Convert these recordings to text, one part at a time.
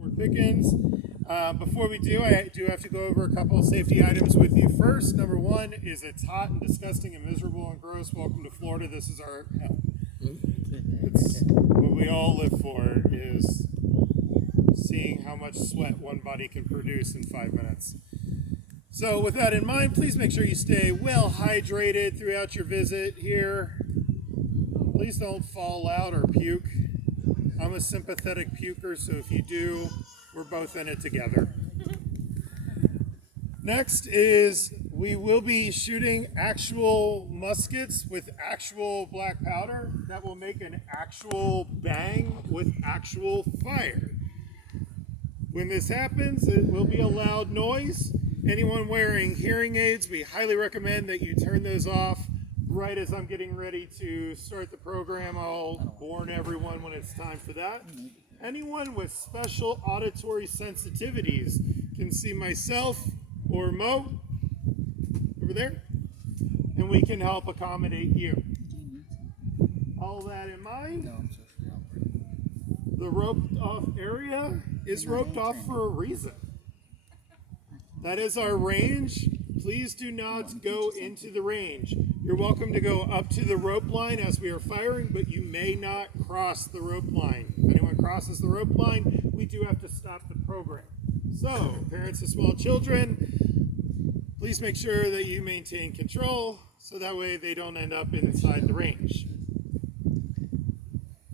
Fort Pickens. Before we do, I do have to go over a couple of safety items with you. First, number one is it's hot and disgusting and miserable and gross. Welcome to Florida. This is our hell. It's what we all live for, is seeing how much sweat one body can produce in 5 minutes. So with that in mind, please make sure you stay well hydrated throughout your visit here. Please don't fall out or puke. I'm a sympathetic puker, so if you do, we're both in it together. Next is we will be shooting actual muskets with actual black powder that will make an actual bang with actual fire. When this happens, it will be a loud noise. Anyone wearing hearing aids, we highly recommend that you turn those off right as I'm getting ready to start the program. I'll warn everyone when it's time for that. Anyone with special auditory sensitivities can see myself or Mo over there, and we can help accommodate you. All that in mind, the roped off area is roped off for a reason. That is our range. Please do not go into the range. You're welcome to go up to the rope line as we are firing, but you may not cross the rope line. If anyone crosses the rope line, we do have to stop the program. So, parents of small children, please make sure that you maintain control so that way they don't end up inside the range.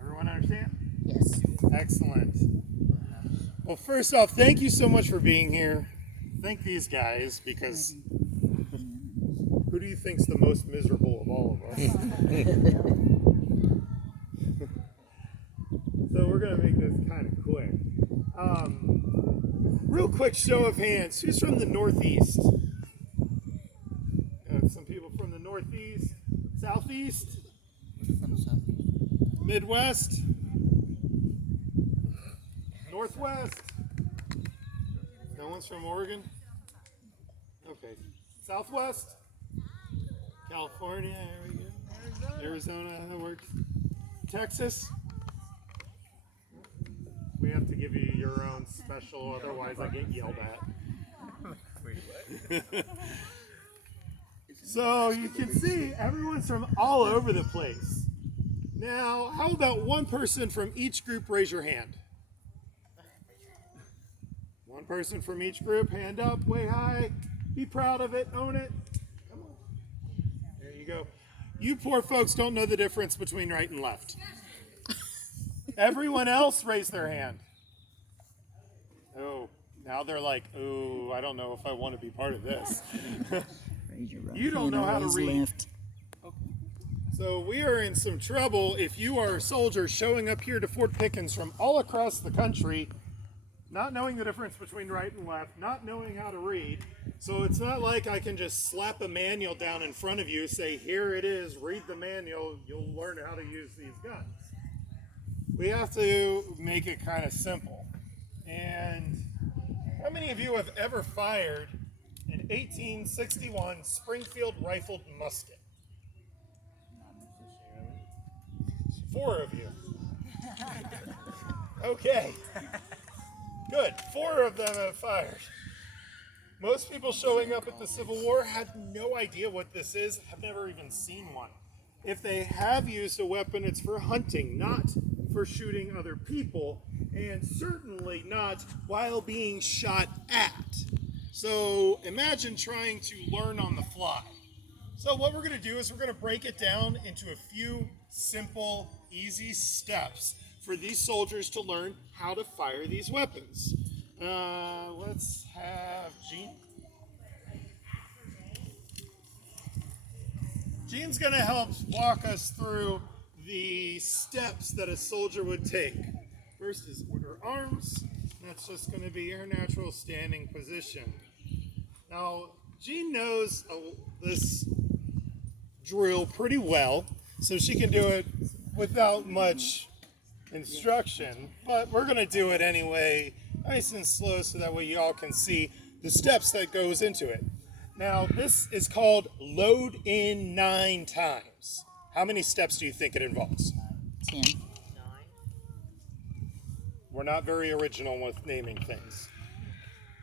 Everyone understand? Yes. Excellent. Well, first off, thank you so much for being here. Thank these guys, because who do you think's the most miserable of all of us? So we're going to make this kind of quick. Real quick show of hands. Who's from the Northeast? Some people from the Northeast. Southeast? From Southeast. Midwest? Northwest? No one's from Oregon? Okay. Southwest? California, there we go. Arizona, that works. Texas? We have to give you your own special, otherwise I get yelled at. Wait, what? So you can see everyone's from all over the place. Now, how about one person from each group raise your hand? One person from each group, hand up, way high. Be proud of it, own it. Come on. There you go. You poor folks don't know the difference between right and left. Everyone else raise their hand. Oh, now they're like, oh, I don't know if I want to be part of this. You don't know how to read. Left. So we are in some trouble if you are soldiers showing up here to Fort Pickens from all across the country, not knowing the difference between right and left, not knowing how to read. So it's not like I can just slap a manual down in front of you, say, here it is, read the manual, you'll learn how to use these guns. We have to make it kind of simple. And how many of you have ever fired an 1861 Springfield rifled musket? 4 of you. Okay. Good. 4 of them have fired. Most people showing up at the Civil War had no idea what this is, have never even seen one. If they have used a weapon, it's for hunting, not for shooting other people, and certainly not while being shot at. So imagine trying to learn on the fly. So what we're going to do is we're going to break it down into a few simple, easy steps for these soldiers to learn how to fire these weapons. Let's have Gene. Gene's going to help walk us through the steps that a soldier would take. First is order arms. That's just going to be your natural standing position. Now, Gene knows this drill pretty well, so she can do it without much instruction, but we're going to do it anyway, nice and slow, so that way you all can see the steps that goes into it. Now, this is called load in 9 times. How many steps do you think it involves? 10. We're not very original with naming things.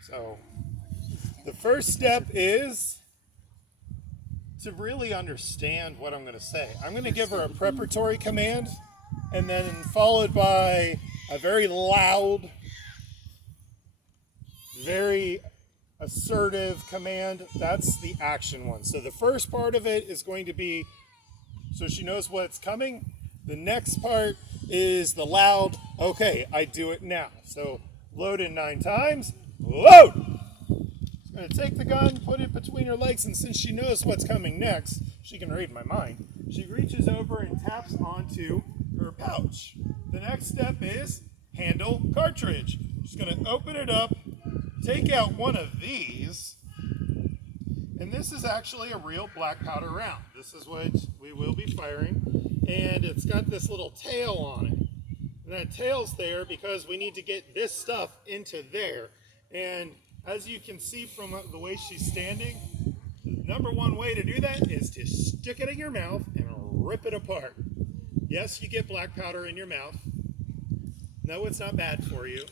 So the first step is to really understand what I'm going to say. I'm going to give her a preparatory command, and then followed by a very loud, very assertive command. That's the action one. So the first part of it is going to be so she knows what's coming. The next part is the loud, okay, I do it now. So load in 9 times. Load! She's going to take the gun, put it between her legs, and since she knows what's coming next, she can read my mind. She reaches over and taps onto her pouch. The next step is handle cartridge. She's going to open it up, take out one of these, and this is actually a real black powder round. This is what we will be firing, and it's got this little tail on it. And that tail's there because we need to get this stuff into there. And as you can see from the way she's standing, the number one way to do that is to stick it in your mouth and rip it apart. Yes, you get black powder in your mouth. No, it's not bad for you.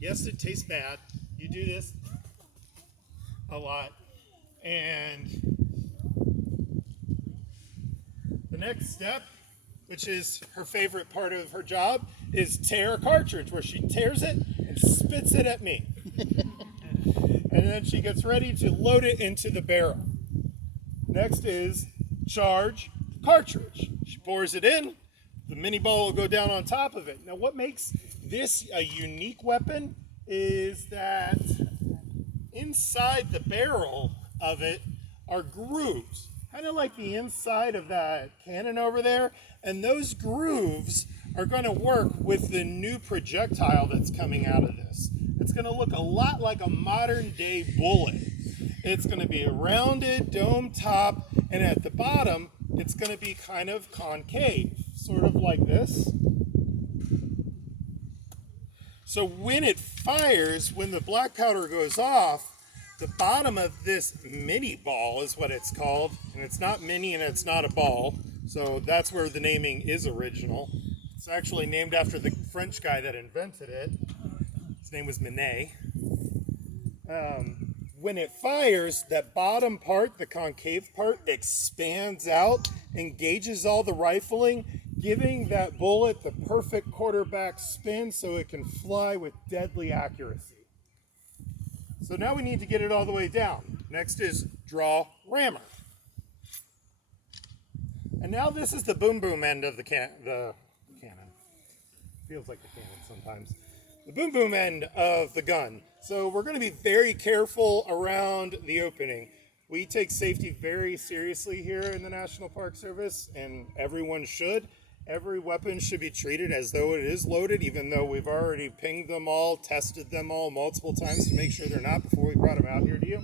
Yes, it tastes bad. You do this a lot. And the next step, which is her favorite part of her job, is tear a cartridge, where she tears it and spits it at me. And then she gets ready to load it into the barrel. Next is charge cartridge. She pours it in, the mini ball will go down on top of it. Now what makes this a unique weapon is that inside the barrel of it are grooves, kind of like the inside of that cannon over there, and those grooves are going to work with the new projectile that's coming out of this. It's going to look a lot like a modern day bullet. It's going to be a rounded dome top, and at the bottom it's going to be kind of concave, sort of like this. So when it fires, when the black powder goes off, the bottom of this mini ball is what it's called, and it's not mini and it's not a ball, so that's where the naming is original. It's actually named after the French guy that invented it. His name was Minet. When it fires, that bottom part, the concave part, expands out, engages all the rifling, giving that bullet the perfect quarterback spin so it can fly with deadly accuracy. So now we need to get it all the way down. Next is draw rammer. And now this is the boom boom end of the cannon. Feels like the cannon sometimes. The boom boom end of the gun. So we're going to be very careful around the opening. We take safety very seriously here in the National Park Service, and everyone should. Every weapon should be treated as though it is loaded, even though we've already pinged them all, tested them all multiple times to make sure they're not before we brought them out here to you.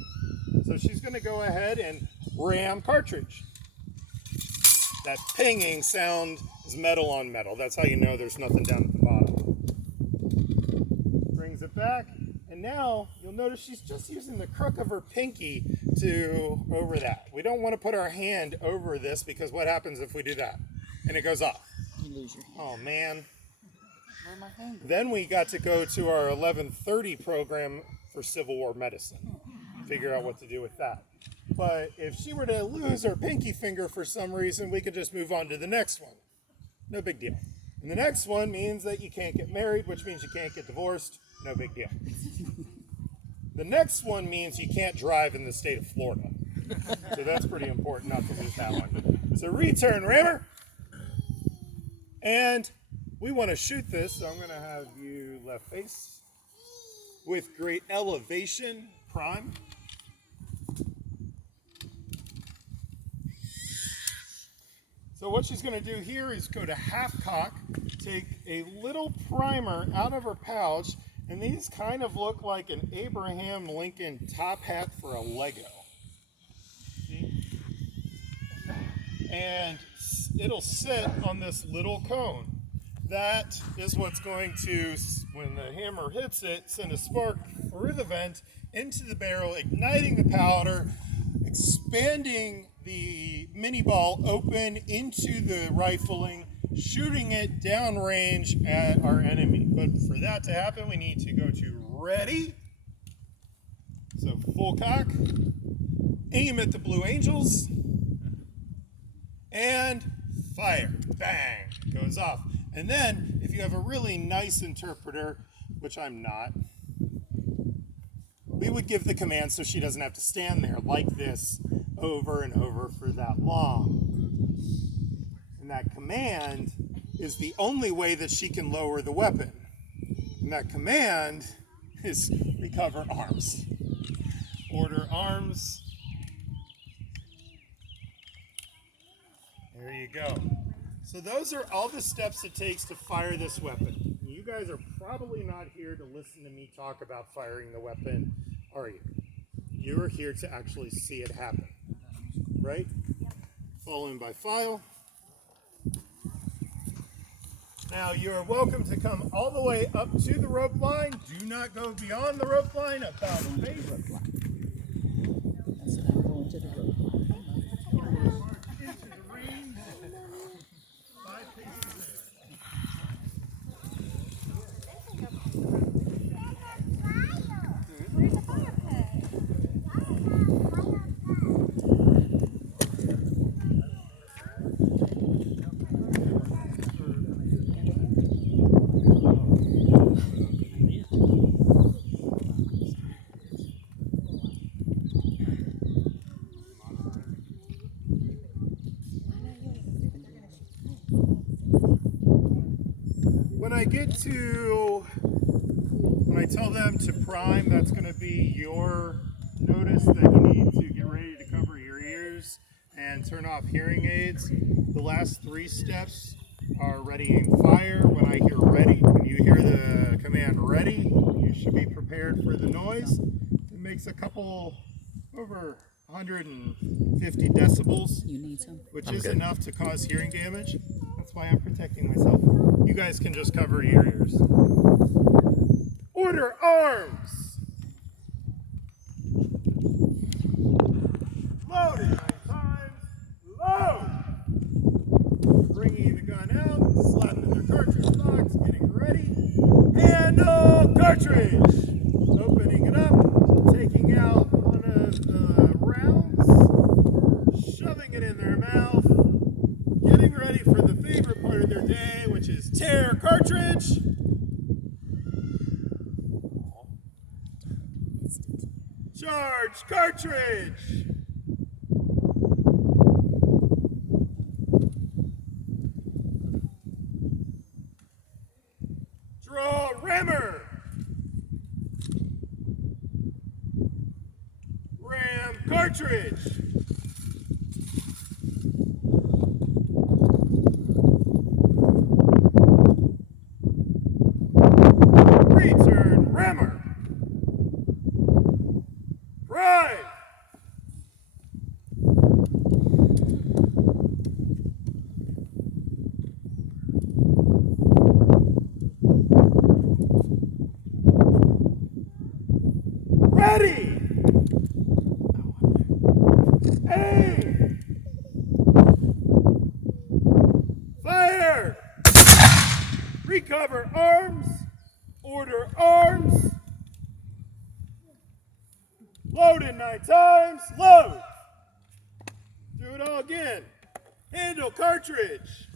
So she's going to go ahead and ram cartridge. That pinging sound is metal on metal. That's how you know there's nothing down at the bottom. Brings it back, and now you'll notice she's just using the crook of her pinky over that. We don't want to put our hand over this because what happens if we do that? And it goes off. You lose your hand. Oh man. Where my hand go? Then we got to go to our 11:30 program for Civil War medicine. Figure out what to do with that. But if she were to lose her pinky finger for some reason, we could just move on to the next one. No big deal. And the next one means that you can't get married, which means you can't get divorced. No big deal. The next one means you can't drive in the state of Florida. So that's pretty important not to lose that one. So return rammer. And we want to shoot this, so I'm going to have you left face with great elevation, prime. So what she's going to do here is go to half cock, take a little primer out of her pouch, and these kind of look like an Abraham Lincoln top hat for a Lego. See? And it'll sit on this little cone. That is what's going to, when the hammer hits it, send a spark through the vent into the barrel, igniting the powder, expanding the mini ball open into the rifling, shooting it downrange at our enemy. But for that to happen, we need to go to ready. So full cock, aim at the Blue Angels, and fire. Bang, goes off. And then, if you have a really nice interpreter, which I'm not, we would give the command so she doesn't have to stand there like this over and over for that long. And that command is the only way that she can lower the weapon. And that command is recover arms. Order arms. There you go. So those are all the steps it takes to fire this weapon. You guys are probably not here to listen to me talk about firing the weapon, are you? You're here to actually see it happen, right? Yep. Following by file. Now you're welcome to come all the way up to the rope line. Do not go beyond the rope line about face. That's what I'm going to the rope. Into the range. 5 paces there. Where's the fire pit? When I tell them to prime, that's going to be your notice that you need to get ready to cover your ears and turn off hearing aids. The last 3 steps are ready, aim, fire. When I hear ready, when you hear the command ready, you should be prepared for the noise. It makes a couple over 150 decibels, You need some? which is enough to cause hearing damage. That's why I'm protecting myself. You guys can just cover your ears. Order arms! Load it 9 times. Load! Bringing the gun out, slapping their cartridge box, getting it ready. Handle cartridge! Opening it up, taking out one of the rounds, shoving it in their mouth, getting ready for the favorite part of their day, which is tear cartridge. Charge cartridge. Draw rammer. Ram cartridge. Return rammer. Prime. Ready. Aim. Fire. Recover arms. Order arms. Load it 9 times. Load. Do it all again. Handle cartridge.